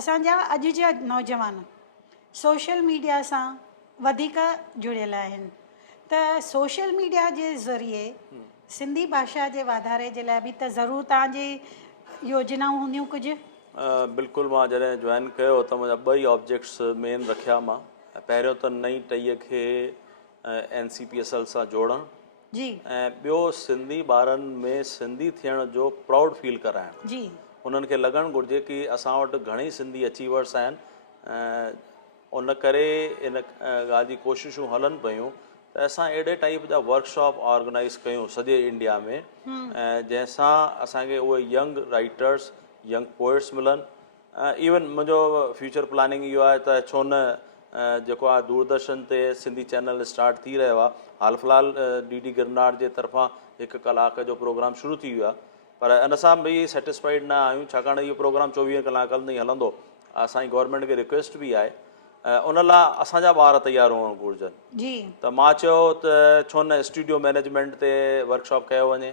असांजा अॼु जा नौजवान सोशल मीडिया सां वधीक जुड़ियल आहिनि त सोशल मीडिया जे ज़रिए सिंधी भाषा जे वाधारे जे लाइ बि त ज़रूरु तव्हांजी योजनाऊं हूंदियूं कुझु? बिल्कुलु मां जॾहिं जॉइन कयो त मुंहिंजा ॿई ऑब्जेक्ट्स मेन रखिया मां। पहिरियों त नई टईअ खे NCPSL सां जोड़णु जी ऐं ॿियो सिंधी ॿारनि में सिंधी थियण जो प्राउड फील कराइणु। जी उन्हनि खे लॻणु घुरिजे की असां वटि घणेई सिंधी अचीवर्स आहिनि। उन करे इन ॻाल्हि जी कोशिशूं हलनि पियूं त असां अहिड़े टाइप जा वर्कशॉप ऑर्गेनाइज़ कयूं सॼे इंडिया में, जंहिंसां असांखे उहे यंग राइटर्स यंग पोइट्स मिलनि। इवन मुंहिंजो फ्यूचर प्लानिंग इहो आहे त छो न जेको आहे दूरदर्शन ते सिंधी चैनल स्टार्ट थी रहियो आहे। हाल फ़िलहालु DD गिरनार जे तरफ़ां 1 कलाक जो प्रोग्राम शुरू थी वियो आहे, पर इन सां बि सेटिस्फाइड न आहियूं छाकाणि इहो प्रोग्राम 24 कलाक ताईं हलंदो। असांजी गवर्नमेंट खे रिक्वेस्ट बि आहे, उन लाइ असांजा ॿार तयारु हुअणु घुरिजनि। जी त मां चयो त छो न स्टूडियो मैनेजमेंट ते वर्कशॉप कयो वञे।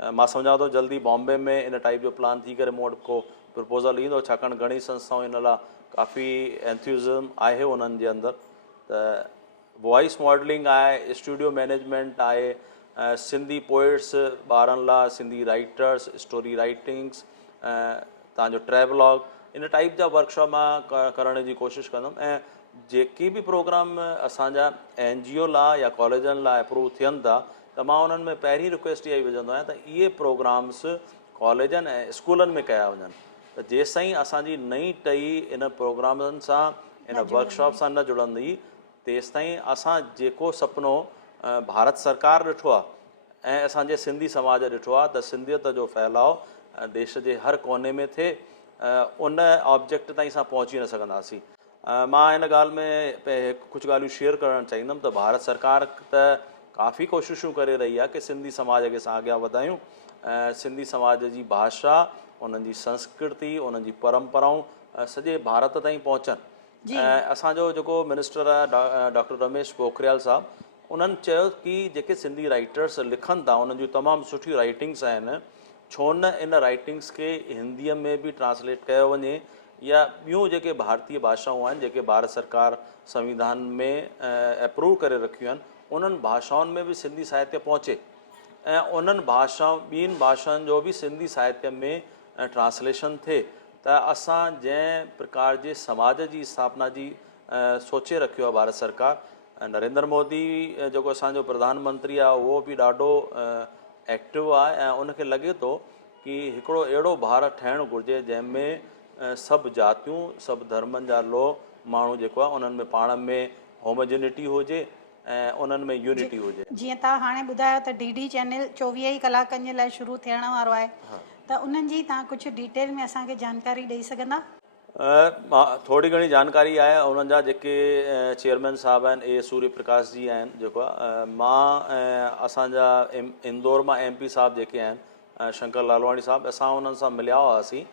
मां सम्झां थो जल्दी बॉम्बे में इन टाइप जो प्लान थी करे मूं वटि को प्रपोज़ल ईंदो, छाकाणि घणी संस्थाऊं इन लाइ काफ़ी एंथ्यूज़म आहे उन्हनि जे अंदरि। त वॉइस मॉडलिंग आहे, स्टूडियो मैनेजमेंट आहे, सिंधी पोइट्स ॿारनि लाइ, सिंधी राइटर्स, स्टोरी राइटिंग्स, तव्हांजो ट्रैवलॉग, इन टाइप जा वर्कशॉप मां करण जी कोशिशि कंदुमि। ऐं जेके बि प्रोग्राम असांजा NGO लाइ या कॉलेजनि लाइ अप्रूव थियनि था त मां उन्हनि में पहिरीं रिक्वेस्ट इहा ई विझंदो आहियां त इहे प्रोग्राम्स कॉलेजनि ऐं स्कूलनि में कया वञनि। त जेसि ताईं असांजी नई टई इन प्रोग्रामनि सां इन वर्कशॉप सां न जुड़ंदी तेसि ताईं असां जेको सुपिनो भारत सरकार ॾिठो आहे ऐं असांजे सिंधी समाज ॾिठो आहे त सिंधियत जो फैलाव देश जे हर कोने में थिए, उन ऑब्जेक्ट ताईं असां पहुची न सघंदासीं। मां इन ॻाल्हि में कुझु ॻाल्हियूं शेयर करणु चाहींदुमि त भारत सरकार त काफ़ी कोशिशूं करे रही आहे कि सिंधी समाज खे असां अॻियां वधायूं। सिंधी समाज जी भाषा, उन्हनि जी संस्कृति, उन्हनि जी परंपराऊं सॼे भारत ताईं पहुचनि। ऐं असांजो जेको मिनिस्टर आहे डॉक्टर रमेश पोखरियाल साहब, उन्हनि चयो कि जेके सिंधी राइटर्स लिखनि था उन्हनि जूं तमामु सुठियूं राइटिंग्स आहिनि, छो न इन राइटिंग्स खे हिंदीअ में बि ट्रांसलेट कयो वञे या ॿियूं जेके भारतीय भाषाऊं आहिनि जेके भारत सरकार संविधान में अप्रूव करे रखियूं आहिनि उन्हनि भाषाउनि में बि सिंधी साहित्य पहुचे ऐं उन्हनि ॿियनि भाषाउनि जो बि सिंधी साहित्य में ट्रांसलेशन थिए त असां जंहिं प्रकार जे समाज जी स्थापना जी सोचे रखियो आहे भारत सरकार। नरेंद्र मोदी जेको असांजो प्रधानमंत्री आहे उहो बि ॾाढो एक्टिव आहे ऐं उनखे लॻे थो कि हिकिड़ो अहिड़ो भारत ठहिणु घुरिजे जंहिंमें सभु जातियूं सभु धर्मनि जा माण्हू जेको आहे उन्हनि में पाण में होमोजिनिटी हुजे ऐं उन्हनि में यूनिटी हुजे। जीअं तव्हां हाणे ॿुधायो त DD चैनल 24 कलाकनि जे लाइ शुरू थियण वारो आहे, त उन्हनि जी तव्हां कुझु डिटेल में असांखे जानकारी ॾेई सघंदा? मां थोरी घणी जानकारी आहे। उन्हनि जा जेके चेयरमैन साहब आहिनि सूर्य प्रकाश जी आहिनि जेको आहे, मां असांजा इंदौर मां MP साहब जेके आहिनि शंकर लालवाणी साहब, असां उन्हनि सां मिलिया हुआसीं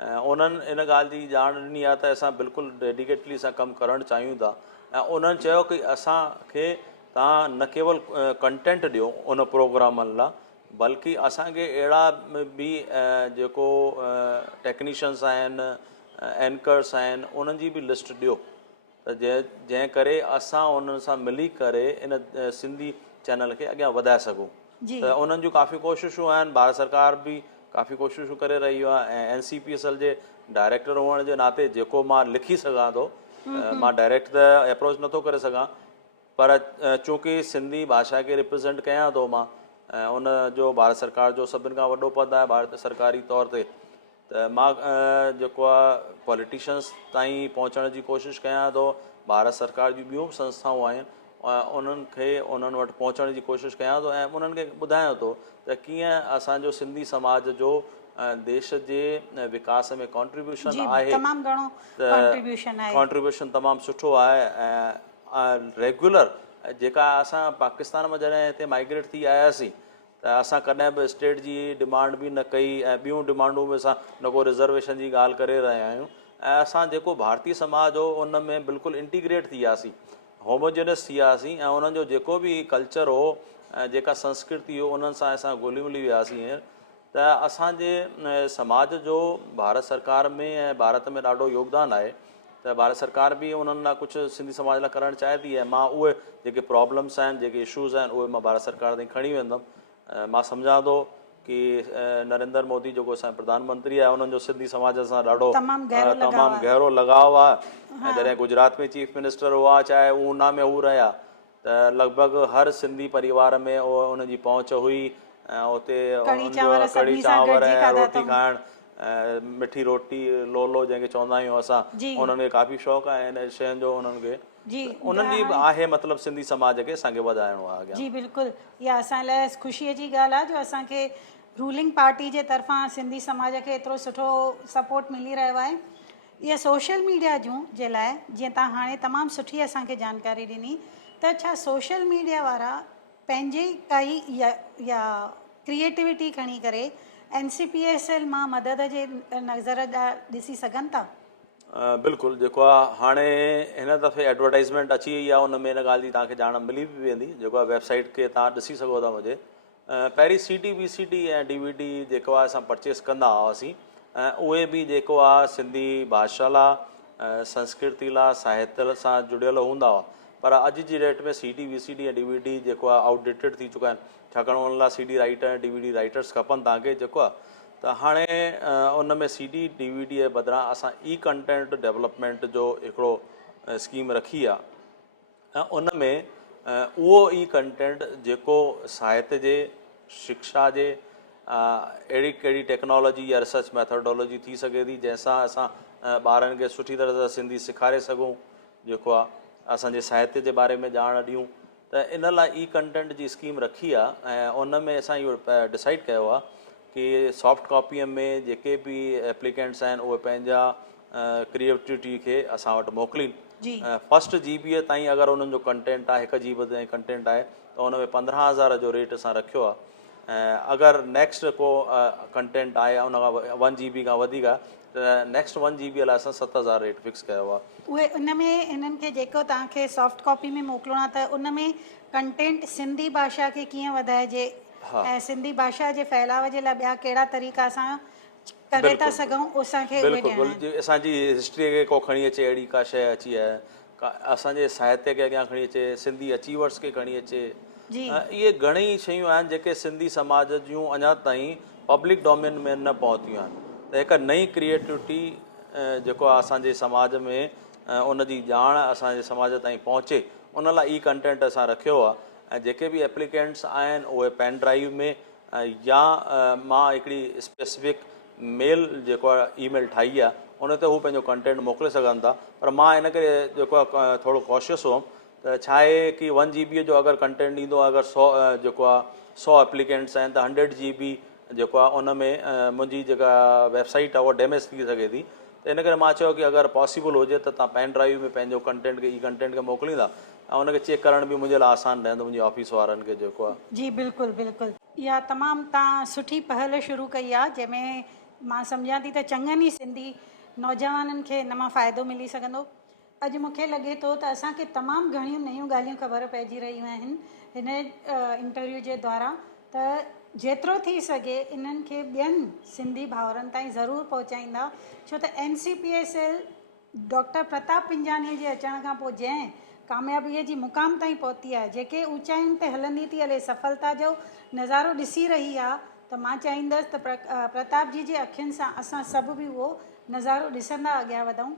ऐं उन्हनि इन ॻाल्हि जी ॼाण ॾिनी आहे त असां बिल्कुलु डेडिकेटली सां कमु करणु चाहियूं था। ऐं उन्हनि चयो कि असांखे तव्हां न केवल कंटेंट ॾियो उन प्रोग्रामनि लाइ, बल्कि असांखे अहिड़ा बि जेको टेक्नीशियन्स आहिनि, एंकर्स आहिनि, उन्हनि जी बि लिस्ट ॾियो त जंहिं करे असां उन्हनि सां मिली करे इन सिंधी चैनल खे अॻियां वधाए सघूं। त उन्हनि जूं काफ़ी कोशिशूं आहिनि, भारत सरकार बि काफ़ी कोशिशूं करे रही आहे ऐं NCPSL जे डायरेक्टर हुअण जे नाते जेको मां लिखी सघां थो, मां डायरेक्ट त अप्रोच नथो करे सघां, पर चूंकि सिंधी भाषा खे रिप्रेज़ेंट कयां थो मां ऐं उन जो भारत सरकार जो सभिनि खां वॾो पद आहे भारत सरकारी तौर ते, त मां जेको आहे पॉलिटिशियंस ताईं पहुचण जी कोशिशि कयां थो। भारत सरकार जूं ॿियूं बि संस्थाऊं आहिनि उन्हनि खे उन्हनि वटि पहुचण जी कोशिशि कयां थो ऐं उन्हनि खे ॿुधायां थो त कीअं असांजो सिंधी समाज जो देश जे विकास में कॉन्ट्रीब्यूशन आहे। कॉन्ट्रीब्यूशन तमामु सुठो आहे ऐं रेगुलर जेका असां पाकिस्तान मां जॾहिं हिते माइग्रेट थी आयासीं त असां कॾहिं बि स्टेट जी डिमांड बि न कई ऐं ॿियूं डिमांडूं बि असां न को रिज़र्वेशन जी ॻाल्हि करे रहिया आहियूं ऐं असां जेको भारतीय समाज हो उन में बिल्कुलु इंटीग्रेट थी वियासीं, होमोजेनस थी वियासीं ऐं उन्हनि जो जेको बि कल्चर हो ऐं जेका संस्कृति हो उन्हनि सां असां घुली मिली वियासीं। त असांजे समाज जो भारत सरकार में ऐं भारत में ॾाढो योगदान आहे त भारत सरकार बि उन्हनि लाइ कुझु सिंधी समाज लाइ करणु चाहे थी ऐं मां उहे जेके प्रॉब्लम्स आहिनि जेके इशूज़ आहिनि उहे मां भारत सरकार ताईं खणी वेंदुमि। मां सम्झां थो कि नरेंद्र मोदी जेको असांजो प्रधानमंत्री आहे उन्हनि जो सिंधी समाज सां ॾाढो तमामु गहरो लगाव आहे। ऐं जॾहिं गुजरात में चीफ मिनिस्टर हुआ चाहे ऊना में हू रहिया त लॻभॻि हर सिंधी परिवार में उनजी पहुच हुई ऐं उते कढ़ी चांवर ऐं रोटी खाइणु मिठी रोटी लोलो जंहिंखे चवंदा आहियूं असां उन्हनि खे काफ़ी शौक़ु आहे इन शयुनि जो उन्हनि खे उन्हनि जी बि आहे मतिलबु सिंधी समाज खे असांखे वधाइणो आहे अॻियां। जी बिल्कुलु, इहा असां लाइ ख़ुशीअ जी ॻाल्हि आहे जो असांखे रूलिंग पार्टी जे तरफ़ां सिंधी समाज खे एतिरो सुठो सपोर्ट मिली रहियो आहे। इहा सोशल मीडिया जूं जे लाइ जीअं तव्हां हाणे तमामु सुठी असांखे जानकारी ॾिनी त छा सोशल मीडिया वारा पंहिंजी काई या क्रिएटिविटी खणी करे NCPSL मां मदद जे नज़र ॾिसी सघनि था? बिल्कुलु, जेको आहे हाणे हिन दफ़े एडवर्टाइज़मेंट अची वई आहे उन में इन ॻाल्हि जी तव्हांखे ॼाण मिली बि वेंदी। जेको आहे वेबसाइट खे तव्हां ॾिसी सघो था मुंहिंजे पहिरीं CD VCD ऐं DVD जेको आहे असां परचेस कंदा हुआसीं ऐं उहे बि जेको आहे सिंधी भाषा लाइ संस्कृति लाइ साहित्य सां जुड़ियल हूंदा हुआ पर अॼु जी डेट में CD VCD ऐं DVD जेको आहे आउटडेटेड थी चुका आहिनि छाकाणि उन लाइ CD राइटर ऐं DVD राइटर्स खपनि तव्हांखे जेको आहे त हाणे उन में CD DVD जे बदिरां असां कंटेंट डेवलपमेंट जो हिकिड़ो स्कीम रखी आहे ऐं उन में उहो कंटेंट जेको साहित्य जे शिक्षा जे अहिड़ी कहिड़ी टेक्नोलॉजी या रिसर्च मैथडोलॉजी थी सघे थी जंहिंसां असां ॿारनि खे सुठी तरह सां सिंधी सेखारे सघूं जेको आहे असांजे साहित्य जे बारे में ॼाण ॾियूं त इन लाइ कंटेंट जी स्कीम रखी आहे ऐं उन में असां इहो डिसाइड कयो आहे कि सॉफ्ट कॉपीअ में जेके बि एप्लीकेंट्स आहिनि उहे पंहिंजा क्रिएटिविटी खे असां वटि मोकिलीनि। फस्ट GB ताईं अगरि उन्हनि जो कंटेंट आहे 1 GB ताईं कंटेंट आहे त उन में 15,000 जो रेट असां रखियो आहे ऐं अगरि नेक्स्ट को कंटेंट आहे उन खां 1 GB खां वधीक त नेक्स्ट 1 GB लाइ असां 7,000 रेट फिक्स कयो आहे। उहे उन में इन्हनि खे जेको तव्हांखे सॉफ्ट कॉपी में मोकिलिणो आहे त उन में कंटेंट सिंधी भाषा खे कीअं वधाइजे ऐं सिंधी भाषा जे फैलाव जे लाइ ॿिया कहिड़ा तरीक़ा असां करे था सघूं असांखे बिल्कुलु असांजी हिस्ट्रीअ खे को खणी अचे अहिड़ी का शइ अची आहे असांजे साहित्य खे अॻियां खणी अचे सिंधी अचीवर्स खे खणी अचे इहे घणेई शयूं आहिनि जेके सिंधी समाज जूं अञा ताईं पब्लिक डोमेन में न पहुतियूं आहिनि त हिकु नई क्रिएटिविटी जेको आहे असांजे समाज में उनजी ॼाण असांजे समाज ताईं पहुचे उन लाइ कंटेंट असां रखियो आहे ऐं जेके बि एप्लीकेंट्स आहिनि उहे पेन ड्राइव में या मां हिकिड़ी स्पेसिफिक मेल जेको आहे ईमेल ठाही आहे उन ते हू पंहिंजो कंटेंट मोकिले सघनि था पर मां इन करे जेको आहे थोरो कॉशियस हुउमि त छा आहे कि 1 GB जो अगरि कंटेंट ईंदो आहे अगरि 100 जेको आहे 100 एप्लीकेंट्स आहिनि त 100 GB जेको आहे उन में मुंहिंजी जेका वेबसाइट आहे उहा डैमेज थी सघे थी त इन करे मां चयो कि अगरि पॉसिबल हुजे त तव्हां पेन ड्राइव में पंहिंजो कंटेंट खे कंटेंट खे मोकिलींदा ऐं उनखे चेक करण बि मुंहिंजे लाइ आसानु रहंदो मुंहिंजे ऑफिस वारनि खे जेको आहे। जी बिल्कुलु बिल्कुलु इहा तमामु तव्हां सुठी पहल शुरू कई आहे जंहिंमें मां सम्झां थी त चङनि ई सिंधी नौजवाननि खे इन मां फ़ाइदो मिली सघंदो। अॼु मूंखे लॻे थो त असांखे तमामु घणियूं नयूं ॻाल्हियूं ख़बर पइजी रहियूं आहिनि हिन इंटरव्यू जे द्वारा त जेतिरो थी सघे इन्हनि खे ॿियनि सिंधी भाउरनि ताईं ज़रूरु पहुचाईंदा छो त NCPSL डॉक्टर प्रताप पिंजानीअ जे अचण खां पोइ जंहिं कामयाबीअ जी मुक़ाम ताईं पहुती आहे जेके ऊचाइयुनि ते हलंदी थी हले सफलता जो नज़ारो ॾिसी रही आहे त मां चाहींदसि त प्रताप जी जे अखियुनि सां असां सभु बि उहो नज़ारो ॾिसंदा अॻियां वधूं।